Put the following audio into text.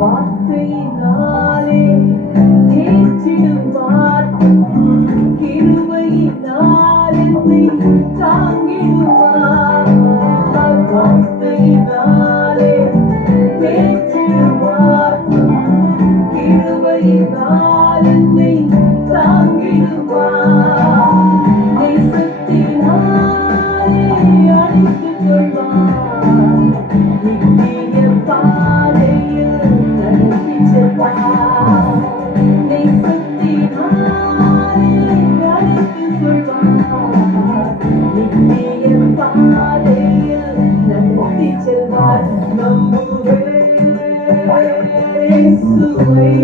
வார்த்தையினாலே தேற்றிடுவார், கிருபையினால் என்னை தாங்கிடுவார். வார்த்தையினாலே தேற்றிடுவார், கிருபையினால் என்னை தாங்கிடுவார். நேசத்தினாலே அழைத்துக் கொள்வார், நித்திய பாதையில் நடத்திச் செல்வார். நேசத்தினாலே அழைத்துக் கொள்வார், நித்திய பாதையில் நடத்திச் செல்வார். நம்புவேன் இயேசுவை,